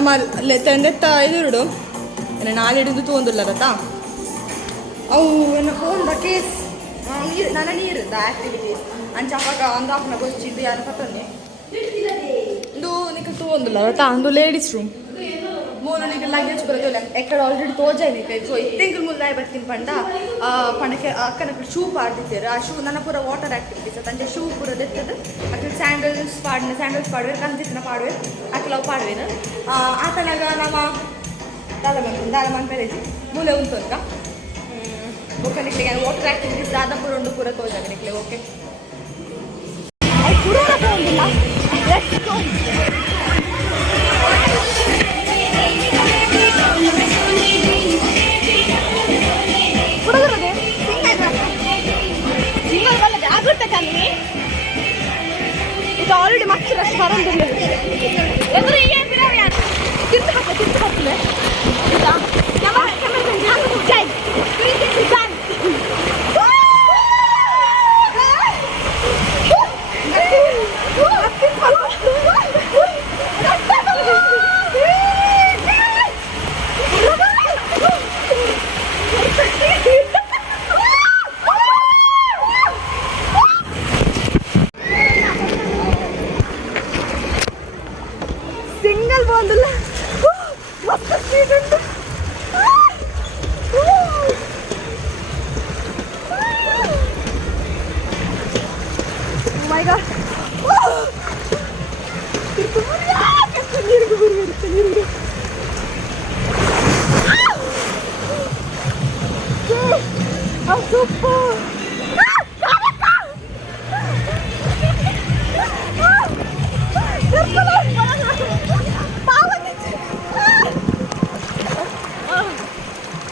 ನಮ್ಮ ತೆಂದೆತ್ತ ಐದುರುಡು ಏನು ನಾಳೆಡಿದು ತಗೊಂಡಿಲ್ಲರತ್ತ ಅವು ಏನು ಫೋನ್ದ ಕೇಸ್ ನೀರು ನನ್ನ ನೀರು ಆ್ಯಕ್ಟಿವಿಟೀಸ್ ಅಂಚ ಅವಾಗ ಒಂದು ಹಾಫ್ನ ಗೊಚ್ಚಿದ್ದು ಯಾರು ಪತ್ತನ್ನೇ ಇದು ನಿಮಗೆ ತಗೊಂಡಿಲ್ಲರತ್ತ ಒಂದು ಲೇಡೀಸ್ ರೂಮ್ ಮೂಲ ನಿಮಗೆ ಲಗೇಜ್ ಬರೋದಿಲ್ಲ ಎక్కడ ಆಲ್ರೆಡಿ ತೋಜಾಯಿನಿಕೆ ಸೊ ತಿಂಗಳು ಮುಂದೆ ಬರ್ತೀನಿ ಪಂಡಕ್ಕೆ ಅಕ್ಕನ ಶೂ ಪಾಡ್ದಿದ್ದಾರೆ ಆ ಶೂ ನನ್ನ ಪೂರ ವಾಟರ್ ಆ್ಯಕ್ಟಿವಿಟೀಸ್ ತಂಜೆ ಶೂ ಪೂರ ದೆತ್ತದು ಅక్కడ ಸ್ಯಾಂಡಲ್ಸ್ ಪಾಡುವೆ ಕಂತಿನ ಪಾಡುವೆ ಅಕ್ಕಲ ಅವು ಪಾಡುವೇನು ಆತನಾಗ ನಮ್ಮ ದಾಲಮನ್ ಪೇರೇಜಿ ಮೂಲೆ ಉಂಟು ಅಂತ ಓಕೆ ನಿಕ್ಲಿಗೆ ವಾಟರ್ ಆ್ಯಕ್ಟಿವಿಟೀಸ್ ದಾದ ಪೂರ ಉಂಡು ಪೂರ ತೋಜಾಗ ನಿಕ್ಲಿಗೆ ಓಕೆ ಒಂದಿಲ್ಲ ಇದು ಆಲ್ರೆಡಿ ಮತ್ತೆ ರಶ್ ಬರೋದಿಲ್ಲ ಸಿಂಗಲ್ ಬಂದಿಲ್ಲ ಮಸ್ತ್ ಸ್ಪೀಡ್ ಉಂಟು ಮೈ ಗಾಡ್ ನೀರು super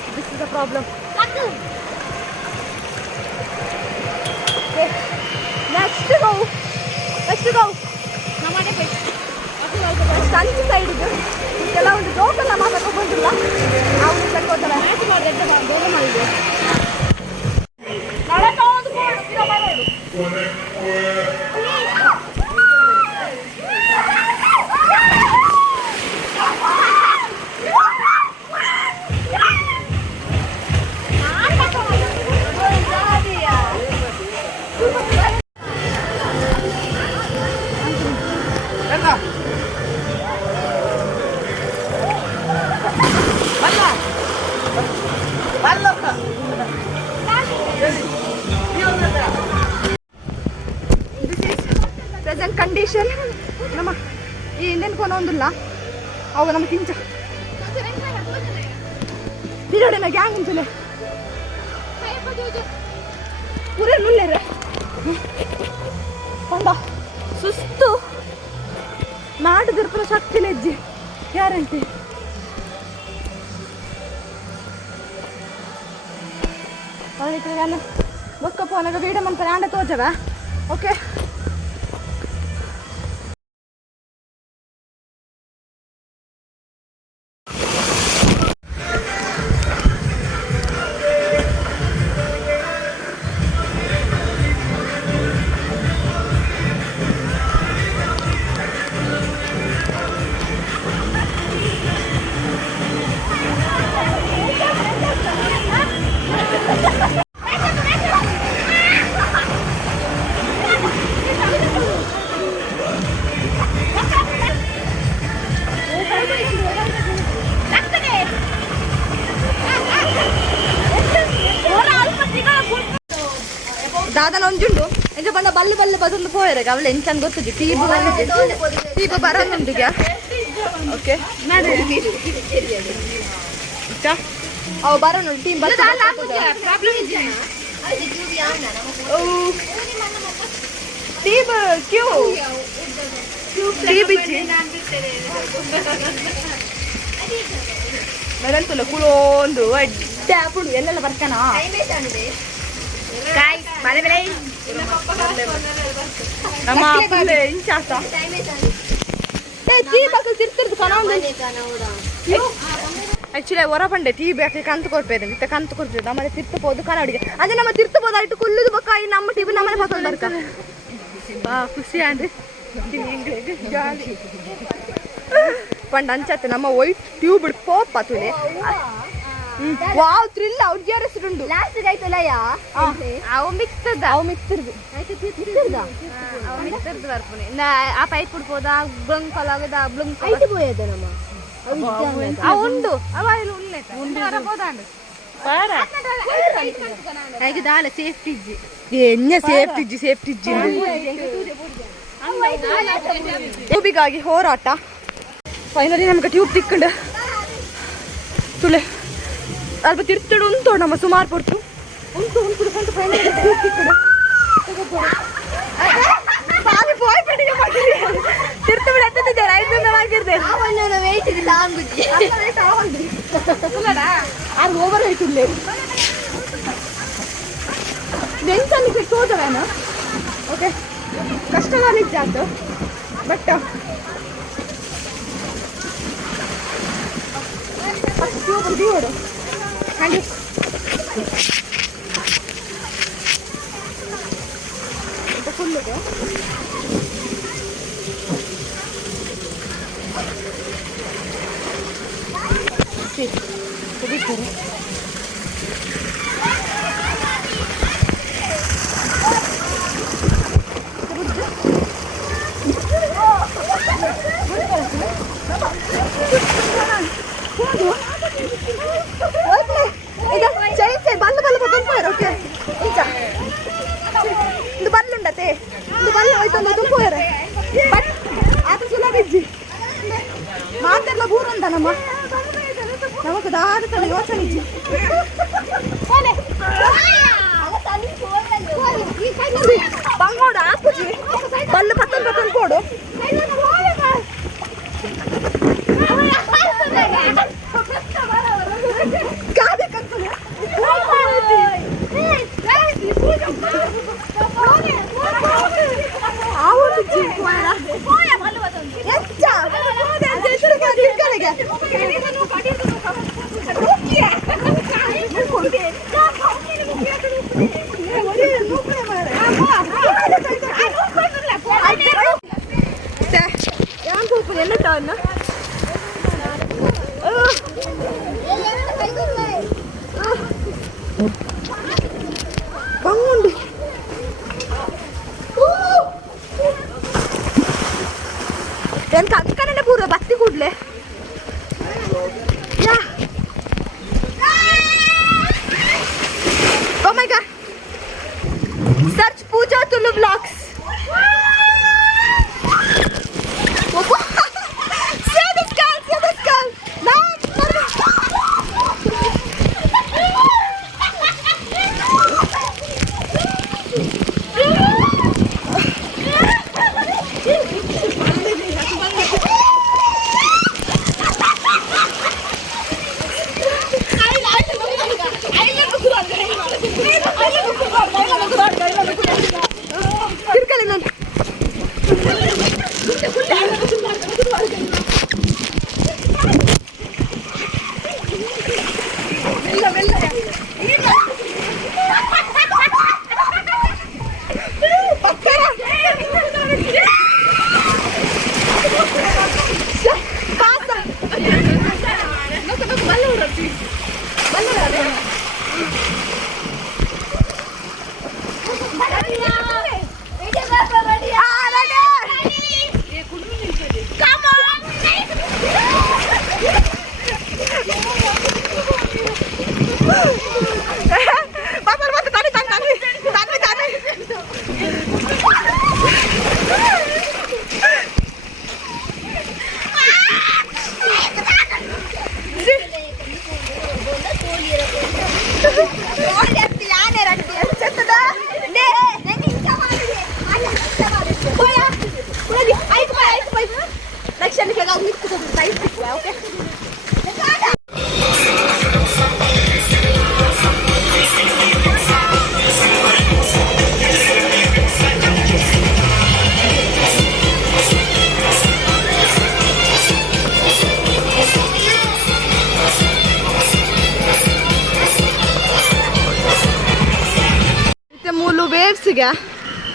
This is the problem. Okay. Let's go. ಸಂಜೆ ಸೈಡ್ ಇದು ಕೆಲವೊಂದು ಜೋಕೆಲ್ಲ ಮಾತಾಡೋ ಬಂದಿಲ್ಲ ನಾವು ಕಟ್ಕೋತಾರೆ ಮಾಡಿದ್ವಿ ನಾಳೆ ತಗೊಂಡು ಪ್ರೆಸೆಂಟ್ ಕಂಡೀಷನ್ ನಮ್ಮ ಈ ಇಂಡಿಯನ್ ಫೋನ್ ಒಂದಿಲ್ಲ ಅವು ನಮ್ಮ ಕಿಂಚ ತಿರುಡಿನ ಗ್ಯಾಂಗ್ ಉಂಟಲೆ ಪೂರ ನುಲ್ಲೇರ ಕೊಂಡ ಸುಸ್ತು ನಾಡಿದಿರ್ಪುರ ಶಕ್ತಿ ಲೆಜ್ಜಿ ಗ್ಯಾರಂಟಿ ನಾನು ಬೊಕ್ಕ ಫೋನಾಗ ವೀಡಿಯೋ ಮಾಡ್ತಾರೆ ಆಂಡ ತೋಜವ ಓಕೆ ದಾದನ ಒಂಜುಂಡು ಎಂಚ ಬಂದ ಬಲ್ಲೆ ಬಲ್ಲೆ ಬದಲು ಪೋಯರೆ ಅವಳು ಎಂಚಂದು ಗೊತ್ತಿದ್ದಿ ಟೀಬ್ ಬರೋದುಂಟಿಗೆ ಓಕೆ ಅವು ಬರೋನು ಟೀಮ್ ಬರ್ ಟೀಬ್ ಕ್ಯೂ ಟೀಬ್ ಇಚ್ಚಿ ಬರಂತಲ್ಲ ಕುಲೋಂದು ಅಡ್ಡ ಪುಡು ಎಲ್ಲೆಲ್ಲ ಬರ್ತಾನ ಕಾಯ್ ಬಲೆ ಬೆಲೆ ನಮ್ಮ ಅಪ್ಪಂದೆ ಇಂಚಾತ ಟೀ ಬಕಲ್ ತಿರ್ತಿರ್ದು ಕನೌಂದು ಆಕ್ಚುಲಿ ಹೊರಪಂಡೆ ಟೀ ಬೇಕು ಕಂತು ಕೊಡ್ಪೇದೆ ಇತ್ತ ಕಂತು ಕೊಡ್ತಿದ್ದು ನಮ್ಮನೆ ತಿರ್ತಬೋದು ಕನ್ನಡಿಗೆ ಅದೇ ನಮ್ಮ ತಿರ್ತಬೋದು ಅಟ್ಟು ಕುಲ್ಲುದು ಬಕ್ಕ ಈ ನಮ್ಮ ಟೀಬ್ ನಮ್ಮನೆ ಪಸಂದ್ ಬರ್ಕ ಬಾ ಖುಷಿ ಅಂದ್ರಿ ಜಾಲಿ ಪಂಡ್ ಅಂಚತ್ತೆ ನಮ್ಮ ವೈಟ್ ಟ್ಯೂಬ್ ಪೋಪ್ ತುಲೆ ವಾವ್ ಥ್ರಿಲ್ ಅವ್ರಿಗೆ ಹೆಸರುಂಡು ಲಾಸ್ಟ್ ಆಯ್ತಲ್ಲ ಯಾ ಅವು ಮಿಕ್ತಿರ್ದು ಬರ್ಪುನೆ ಆ ಪೈಪ್ ಕುಡ್ಬೋದ ಬ್ಲಂಕ್ ಕಲಾಗದ ಬ್ಲಂಕ್ ಐತಿ పోయేದ ನಮ್ಮ ಉಂಡು ಅವ ಇಲ್ಲಿ ಉಳ್ಳೆ ಬರಬೋದಾಂಡು ಹಾಗೆ ದಾಲ ಸೇಫ್ಟಿ ಇಜ್ಜಿ ಎನ್ನ ಸೇಫ್ಟಿ ಇಜ್ಜಿ ಟ್ಯೂಬಿಗಾಗಿ ಹೋರಾಟ ಫೈನಲಿ ನಮ್ಗೆ ಟ್ಯೂಬ್ ತಿಕ್ಕೊಂಡು ತುಳೆ ಅಲ್ಪ ತಿರ್ತಡು ಉಂಟು ನಮ್ಮ ಸುಮಾರು ಪೊರ್ತು ಉಂಟು ಫೈನಲಿ ಟ್ಯೂಬ್ ತಿಕ್ಕಡು ತಿರ್ತು ಬಿಡ ಎತ್ತಿದ್ದೇನೆ 500 ಆಗಿರ್ದೆ ವೆಯ್ಟ್ ಇಲ್ಲ ಅದು ಓವರ್ ವೆಯ್ಟ್ ಇಲ್ಲೇ ನೆನ್ಸಲ್ಲಿ ಹೋದವೇನು ಓಕೆ ಕಷ್ಟವಾಗಿದ್ದಾತು ಬಟ್ ಫಸ್ಟ್ ನೋಡು ಹಾಗೆ ಫುಲ್ಲಿಗೆ ತೆಗಿತಾರೆ ಇದು ಬಲ್ಲುಂಡತೆ ಇದು ಬಲ್ಲ ಹೋಯ್ತೊಂದು ತುಂಪೋರೆ ಬಟ್ ಆತ ಸುಲಭ ಇಜ್ಜಿ ಮಾತೆಲ್ಲ ಬೂರುಂಡ ನಮ್ಮ ನಮకు దారుతల ಯೋಚನೆ ಇಜ್ಜಿ ಬಂಗೋಡು ಹಾಕುಜಿ ಬಲ್ಲು ಪತ್ತನ್ ಕೊಡು ಬಂಗುಂಡು ಎಂತ ಅಂಕನೇ ಪೂರ ಬತ್ತಿ ಕೂಡ್ಲೆ ಯಾ ಓ ಮೈ ಗಾಡ್ ಸರ್ಚ್ ಪೂಜಾ ತುಳು ಬ್ಲಾಗ್ಸ್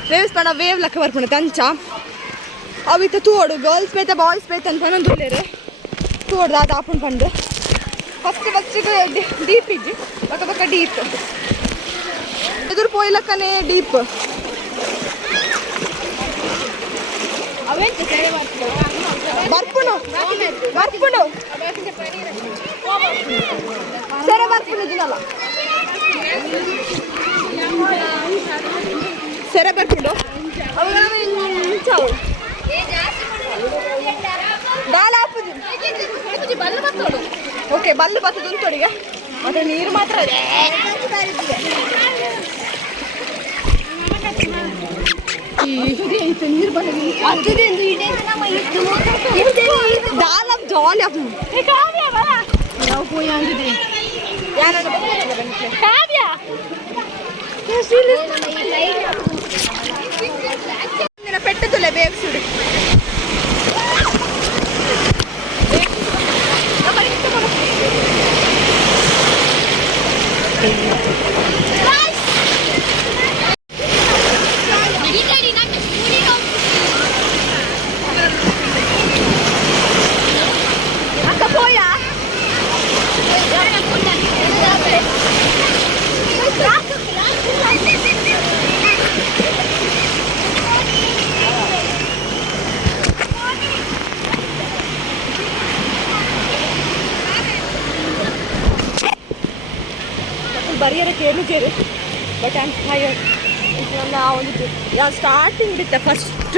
वेव्स पना वेव लक वर्पण तंचा अभी तो तोड़ गर्ल्स पे तो बॉयज पे तन पन दुलेरे ತೋಡ್ದು ಅದು ಆಪನ್ ಬಂದು ಫಸ್ಟಿಗೆ ಡೀಪ್ ಇಜ್ಜಿ ಬಕ್ಕ ಡೀಪ್ ಎದುರು ಪೋಯ್ಲಕ್ಕನೇ ಡೀಪ್ ಬರ್ಪುನು ಸರಿ ಬರ್ಪುನು ಇದನ್ನಲ್ಲ ಸರಿ ಬರ್ಪುನು ಓಕೆ ಬಲ್ಲು ಬರ್ತದ ಉಂಟೊಡಿಗೆ ಮತ್ತೆ ನೀರು ಮಾತ್ರ ನೀರು ದಾಲಂ ಜಾಲಿ ಅದು ನಾವು ಪೋಯಿ ಅಂದಿದೆ ಪೆಟ್ಟದುಲ್ಲ ಬೇಕ್ಸುಡಿ ಬರಿಯರ ಕೇಳಿದ್ದೇರು ಬಟ್ ಐ ಆಮ್ ಟಯರ್ಡ್ ನನ್ನ ಒಂದು ಸ್ಟಾರ್ಟಿಂಗ್ ಬಿತ್ತ ಫಸ್ಟ್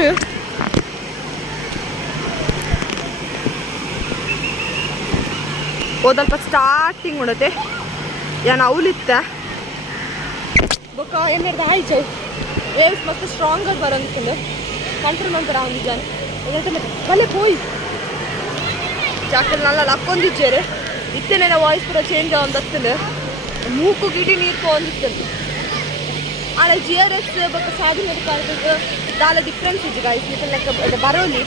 ಹೋದಲ್ಪ ಸ್ಟಾರ್ಟಿಂಗ್ ಉಡತೆ ಯಾನ್ ಅವಲಿತ್ತ ಬೊಕ್ಕ ಏನಿರ್ದ ಆಯ್ತು ವೇವ್ಸ್ ಮಸ್ತ್ ಸ್ಟ್ರಾಂಗ್ ಆಗಿ ಬರೋಂದು ಕಂಟ್ರೋಲ್ ಮಾಡ್ತಾರೆ ಅವನು ಜನ ಬಲ್ಲೆ ಹೋಯ್ ಚಾಕಲ್ ನಲ್ಲ ಲಕ್ಕೊಂದಿದ್ದೇರು ಇತ್ತೇನೆ ವಾಯ್ಸ್ ಪೂರ ಚೇಂಜ್ ಆಗೊಂದು ಮೂಕು ಗಿಡಿ ನೀರು ತಗೊಂಡಿತ್ತು ಆಳ GRS ಬೊಕ್ಕ ಸಾಧು ಕಾಲದ ದಾಲ ಡಿಫ್ರೆನ್ಸ್ ಇದ್ದು ಗಾಯ್ಸ್ ಲೆಕ್ಕ Baroli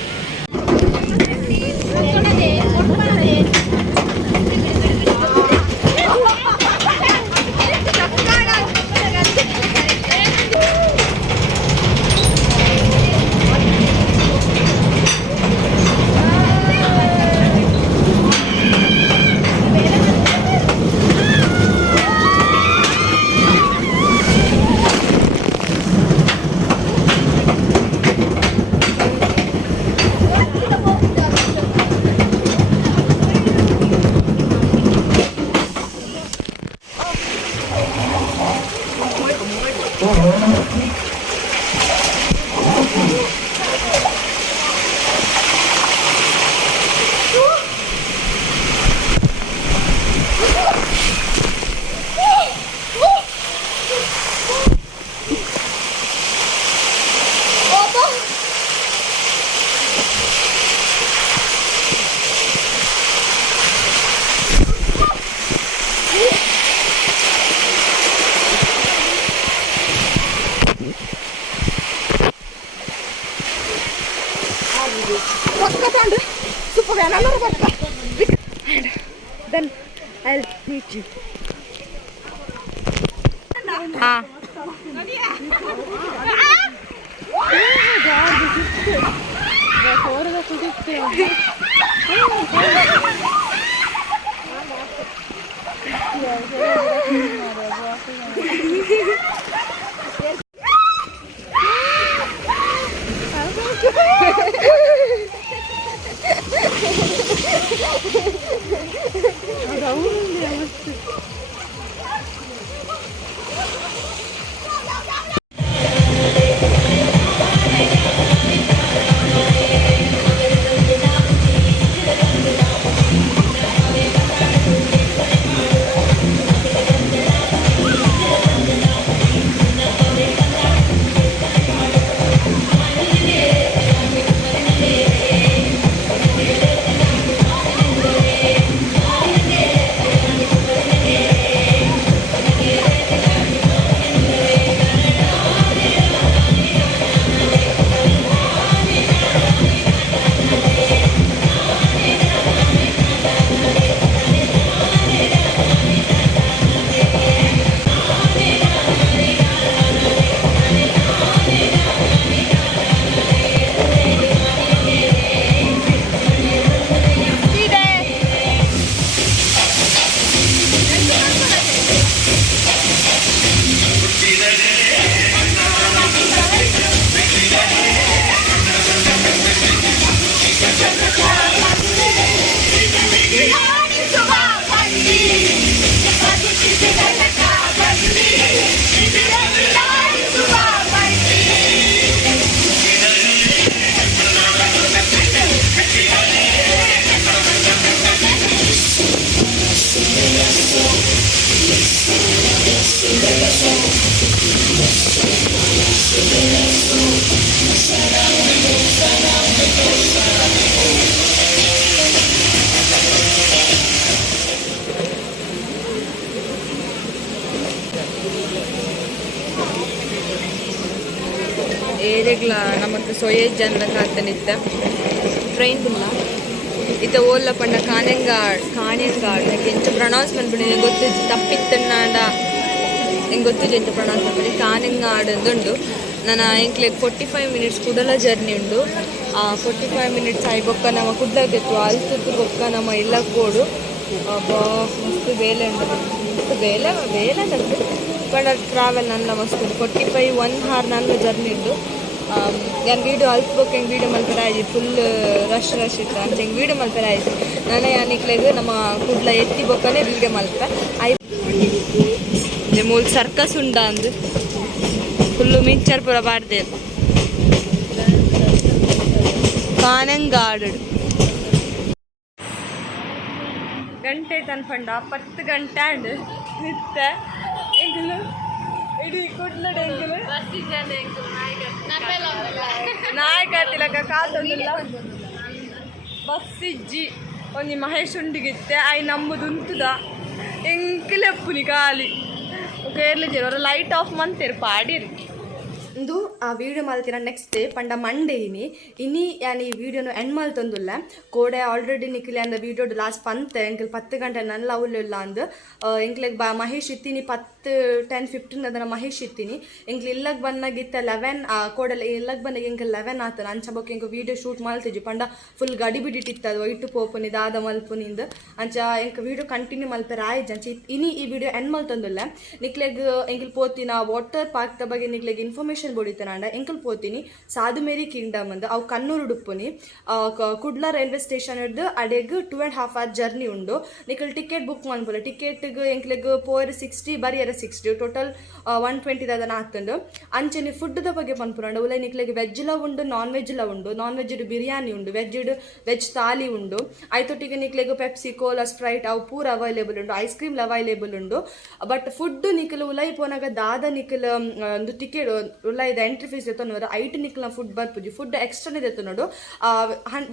super another one. And then I'll meet you. Ah. ಏರೆಗ್ಲ ನಮಕ್ ಸೊಯೇಜ್ ಜನರ ಕಾತನಿತ್ತ ಟ್ರೈನ್ ಇಲ್ಲ ಇತ್ತ ಓಲ್ಲ ಪಂಡ ಕಾನೆಂಗಾಡ್ ನಂಗೆ ಎಂಚ ಪ್ರೊನೌನ್ಸ್ ಮಾಡ್ಬಿಡಿ ನಂಗೆ ಗೊತ್ತು ತಪ್ಪಿತ್ತನ್ನಾಡ ನಂಗೆ ಗೊತ್ತಿದೆ ಎಂತ ಪ್ರೊನೌನ್ಸ್ ಮಾಡ್ಬಿಡಿ ಕಾನೆಂಗಾಡ್ ಅಂದುಂಡು ನಾನು ಎಂಕ್ಲೆ 45 ಮಿನಿಟ್ಸ್ ಕುಡಲ ಜರ್ನಿ ಉಂಡು 45 ಮಿನಿಟ್ಸ್ ಆಗಿ ಬೊಕ್ಕ ನಮ್ಮ ಕುಡ್ಲಾಗಿತ್ತು ಅಲ್ತುತ್ತು ಬೊಕ್ಕ ನಮ್ಮ ಇಲ್ಲ ಕೋಡು ಮಸ್ತ್ ಬೇಲೆ ಉಂಡು ಮಸ್ತ್ ಬೇಲೆ ತಗ್ದು ಪಂಡ ಟ್ರಾವೆಲ್ ನನ್ನ ಮಸ್ತ್ 45 1 ಹಾರ್ ನನ್ನ ಜರ್ನಿ ಉಂಡು ನಾನು ವೀಡಿಯೋ ಅಲ್ಪ ಬೊಕ್ಕ ಹೆಂಗೆ ವೀಡಿಯೋ ಮಲ್ಪರ ಆಯ್ತು ಫುಲ್ ರಶ್ ಇತ್ತು ಅಂತ ಹೆಂಗೆ ವೀಡಿಯೋ ಮಲ್ಪರ ಆಯ್ತು ನಾನೇ ಯಾನಿಕ್ಲೆಗೆ ನಮ್ಮ ಕುಡ್ಲ ಎತ್ತಿ ಬೊಕ್ಕನೆ ವೀಡಿಯೋ ಮಲ್ಪ ಆಯ್ತು ಮೂಲ ಸರ್ಕಸ್ ಉಂಡ ಅಂದು ಫುಲ್ಲು ಮಿಂಚರ್ ಪೂರ ಬಾರ್ದೆ ಕಾನಂಗಾಡು ಗಂಟೆ ತನ್ಪಂಡ 10 ಗಂಟೆ ಅಂಡ್ ನಿತ್ತ ಎಂಕಲು ಇಡೀ ಕುಡ್ಲಡೆ ಎಂಕಲು ನಾಯಕತ್ತಿಲಕ ಕಾತೊಂದಿಲ್ಲ ಬಸ್ಸಿಜ್ಜಿ ಒಂಜಿ ಮಹೇಶ್ ಉಂಡಿಗಿತ್ತೆ ಆಯ್ ನಮ್ಮದುಂತುದ ಎಂಕಲೆಪ್ಪುನಿ ಖಾಲಿ ಕೇರ್ಲಿ ಜೀರ ಲೈಟ್ ಆಫ್ ಮಂತೇರು ಪಾಡಿರಿ ಇಂದು ಆ ವಿಡಿಯೋ ಮಾಡ್ತೀರ ನೆಕ್ಸ್ಟ್ ಡೇ ಪಂಡ ಮಂಡೇ ಇನಿ ಯಾನ್ ಈ ವಿಡಿಯೋನು ಎಂಡ್ ಮಲ್ತೊಂದುಲ್ಲ ಕೋಡೆ ಆಲ್ರೆಡಿ ನಿಖಿಲಿ ಅಂದ ವಿಡಿಯೋ ಲಾಸ್ಟ್ ಪಂತೆ ಎಂಕಲ್ 10 ಗಂಟೆ ನನ್ನ ಅವಲ್ಲ ಅಂದು ಎಂಕ್ಲೆಗ್ ಮಹೇಶ್ ಇತ್ತೀನಿ 10-15 ಅದನ್ನ ಮಹೇಶ್ ಇತ್ತೀನಿ ಎಂಕ್ಲು ಇಲ್ಲಗ್ ಬಂದಾಗಿತ್ತ 11 ಕೋಡಲ್ಲ ಇಲ್ಲಗ್ ಬಂದಾಗ ಎಂಕಲ್ 11 ಆತನ ಅಂಚ ಬೊಕ್ಕ ಎಂಕ ವಿಡಿಯೋ ಶೂಟ್ ಮಾಡ್ತಿದ್ವಿ ಪಂಡ ಫುಲ್ ಗಡಿ ಬಿಡಿಟ್ಟಿತ್ತದು ಒಯ್ಟು ಪೋಪುನಿ ದಾದ ಮಲ್ಪುನಿಂದ ಅಂಚ ಎಂಕ ವಿಡಿಯೋ ಕಂಟಿನ್ಯೂ ಮಲ್ಪರ ಆಯ್ತು ಅಂಚ ಇನಿ ಈ ವಿಡಿಯೋ ಎಂಡ್ ಮಲ್ತೊಂದುಲ್ಲ ನಿಕ್ಲೆಗ್ ಎಂಕಲ್ ಪೋತಿನ ವಾಟರ್ ಪಾರ್ಕ್ ದ ಬಗ್ಗೆ ನಿಕ್ಲೆಗ್ ಇನ್ಫಾರ್ಮೇಶನ್ ಬೋಡಿತನಾಂಡ ಎಂಕಲ್ ಪೋತಿನಿ ಸಾಧು ಮೇರಿ ಕಿಂಗ್ಡಮ್ ಅಂದ್ ಅವು ಕನ್ನೂರು ಡುಪ್ಪುನಿ ಕುಡ್ಲ ರೈಲ್ವೆ ಸ್ಟೇಷನ್ ಹಿಡ್ದು ಅಡೆಗ್ 2.5 hour ಜರ್ನಿ ಉಂಡು ನಿಕಲ್ ಟಿಕೆಟ್ ಬುಕ್ ಮಾಡ್ಬೋಲ್ಲ ಟಿಕೆಟ್ಗೆ ಎಂಕ್ಲೆಗ್ ಪೋರ್ 60 ಬರಿಯರ 60 ಟೋಟಲ್ 120 ಅದನ್ನ ಆತಂಡು ಅಂಚೆನಿ ಫುಡ್ದ ಬಗ್ಗೆ ಪನ್ಪುರಂಡ ಉಲ್ಲ ನಿಕ್ಲೆಗ್ ವೆಜ್ ಲ ಉಂಡು ನಾನ್ ವೆಜ್ ಲ ಉಂಡು ನಾನ್ ವೆಜ್ ಬಿರಿಯಾನಿ ಉಂಡು ವೆಜ್ ತಾಲಿ ಉಂಡು ಐತೊಟ್ಟಿಗೆ ನಿಕ್ಲೆಗ್ ಪೆಪ್ಸಿ ಕೋಲಾ ಸ್ಪ್ರೈಟ್ ಅವು ಪೂರ ಅವೈಲೇಬಲ್ ಉಂಡು ಐಸ್ ಕ್ರೀಮ್ ಅವೈಲೇಬಲ್ ಉಂಡು ಬಟ್ ಫುಡ್ ನಿಕಲ್ ಉಲೈ ಪೋನಾಗ ದಾದ ನಿಕಲ್ ಒಂದು ಟಿಕೆಟ್ ಇದು ಎಂಟ್ರಿ ಫೀಸ್ ಎತ್ತ ನೋಡು 8 ನಿಕ್ಲ ಫುಡ್ ಬರ್ಪುಜಿ ಫುಡ್ ಎಕ್ಸ್ಟ್ರಾನೇ ಎತ್ತ ನೋಡು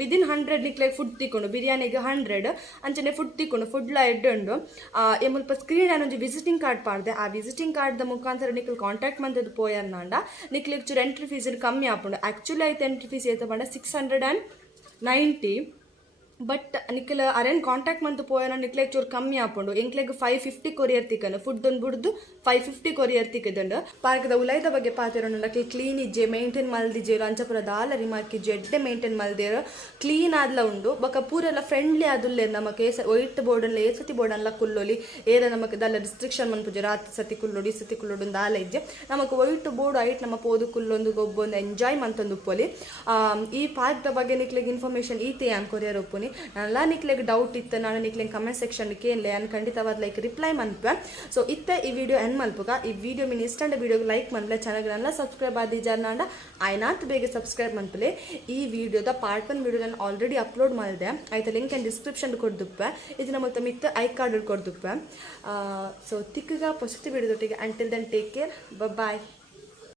ವಿದಿನ್ 100 ನಿಕ್ಲೆ ಫುಡ್ ತಿಕ್ಕೊಂಡು ಬಿರಿಯಾನಿಗೆ 100 ಅಂಚನೆ ಫುಡ್ ತಿಕ್ಕೊಂಡು ಫುಡ್ಲ ಎಡ್ಡು ಮುಲ್ಪ ಸ್ಕ್ರೀನ್ ಏನೊಂದು ವಿಸಿಟಿಂಗ್ ಕಾರ್ಡ್ ಪಾಡ್ದೆ ಆ ವಿಸಿಟಿಂಗ್ ಕಾರ್ಡ್ ದ ಮುಖಾಂತರ ನಿಕ್ಲು ಕಾಂಟ್ಯಾಕ್ಟ್ ಮಂತದ್ದು ಪೋಯರ್ನಾಂಡ ನಿಕ್ಲಿಗೆ ಚೂರು ಎಂಟ್ರಿ ಫೀಸ್ ಕಮ್ಮಿ ಆಪುಂಡು ಆ್ಯಕ್ಚುಲಿ ಆಯ್ತು ಎಂಟ್ರಿ ಫೀಸ್ ಏತ ಪಂಡ 690 ಬಟ್ ನಿಕ್ಲ ಅರೇನ್ ಕಾಂಟ್ಯಾಕ್ಟ್ ಮಂತ್ ಪೋಯನ ನಿಕ್ಲೆಗ್ ಚೂರು ಕಮ್ಮಿ ಆಪುಂಡು ಎಂಕ್ಲೆಗ್ 550 ಕೊರಿಯರ್ ತಿಕ್ಕನು ಫುಡ್ ಒಂದು ಬಿಡ್ದು 550 ಕೊರಿಯರ್ ತಿಕ್ಕದಂಡು ಪಾರ್ಕ್ದ ಉಲೈದ ಬಗ್ಗೆ ಪಾತಿರೋನು ಕ್ಲೀನ್ ಇಜ್ಜೆ ಮೇಂಟೈನ್ ಮಲ್ದಿಜೇರು ಅಂಚಪುರ ದಾಲ ರಿಮಾರ್ಕಿಜ್ಜೆ ಎಡ್ಡೆ ಮೇಂಟೈನ್ ಮಲ್ದೇರು ಕ್ಲೀನ್ ಆದ್ಲ ಉಂಡು ಬೊಕ ಪೂರೆಲ್ಲ ಫ್ರೆಂಡ್ಲಿ ಆದುಲ್ಲೇರು ನಮಕ್ ವೈಟ್ ಬೋರ್ಡನ್ಲ ಏಸತಿ ಬೋರ್ಡನ್ಲ ಕುಲ್ಲೊಲಿ ಏರ ನಮಕ್ ದಾಲ ರಿಸ್ಟ್ರಿಕ್ಷನ್ ಮನ್ಪುಜೆ ರಾತ್ ಸತಿ ಕುಲ್ಲೊಡಿ ಸತಿ ಕುಲ್ಲೊಡು ದಾಲ ಇಜ್ಜೆ ನಮಕ್ ವೈಟ್ ಬೋರ್ಡ್ ಐಟ್ ನಮ್ಮ ಪೋದು ಕುಲ್ಲೊಂದು ಗೊಬ್ಬೊಂದು ಎಂಜಾಯ್ ಮಂತೊಂದು ಉಪ್ಪೊಲಿ ಈ ಪಾರ್ಕ್ದ ಬಗ್ಗೆ ನಿಕ್ಲೆಗ್ ಇನ್ಫಾರ್ಮೇಶನ್ ಈತೆ ಯಾನ್ ಕೊರಿಯರ್ ಉಪ್ಪುನಿ ನಲ್ಲ ನಿಕ್ಲೆಗ್ ಡೌಟ್ ಇತ್ತು ನಾನು ನಿಕ್ಲೆಗ್ ಕಮೆಂಟ್ ಸೆಕ್ಷನ್ ಕೇಳಲೆ ನಾನು ಖಂಡಿತವಾದ ಲೈಕ್ ರಿಪ್ಲೈ ಮನ್ಪೆ ಸೊ ಇತ್ತೆ ಈ ವಿಡಿಯೋ ಎನ್ ಮಲ್ಪುಗ ಈ ವಿಡಿಯೋ ಮೀನು ಇಷ್ಟ ವಿಡಿಯೋಗೆ ಲೈಕ್ ಮನ್ಲೆ ಚಾನಲ್ ಎಲ್ಲ ಸಬ್ಸ್ಕ್ರೈಬ್ ಆದಿಜಾರ್ನಾಂಡ ಆಯ್ನಾತ್ ಬೇಗ ಸಬ್ಸ್ಕ್ರೈಬ್ ಮನ್ಪಲೆ ಈ ವಿಡಿಯೋದ ಪಾರ್ಟ್ 1 ವಿಡಿಯೋ ನಾನು ಆಲ್ರೆಡಿ ಅಪ್ಲೋಡ್ ಮಾಡಿದೆ ಆಯ್ತಾ ಲಿಂಕ್ ಏನು ಡಿಸ್ಕ್ರಿಪ್ಷನ್ ಕೊಡ್ದುಪ್ಪೆ ಇದನ್ನ ಮತ್ತೆ ಮಿತ್ತ ಐ ಕಾರ್ಡ್ ಕೊಡ್ದುಪ್ಪೆ ಸೊ ತಿಕ್ಕಗ ಪಾಸಿಟಿವ್ ವಿಡಿಯೋದೊಟ್ಟಿಗೆ ಅಂಟಿಲ್ ದೆನ್ ಟೇಕ್ ಕೇರ್ ಬಾಯ್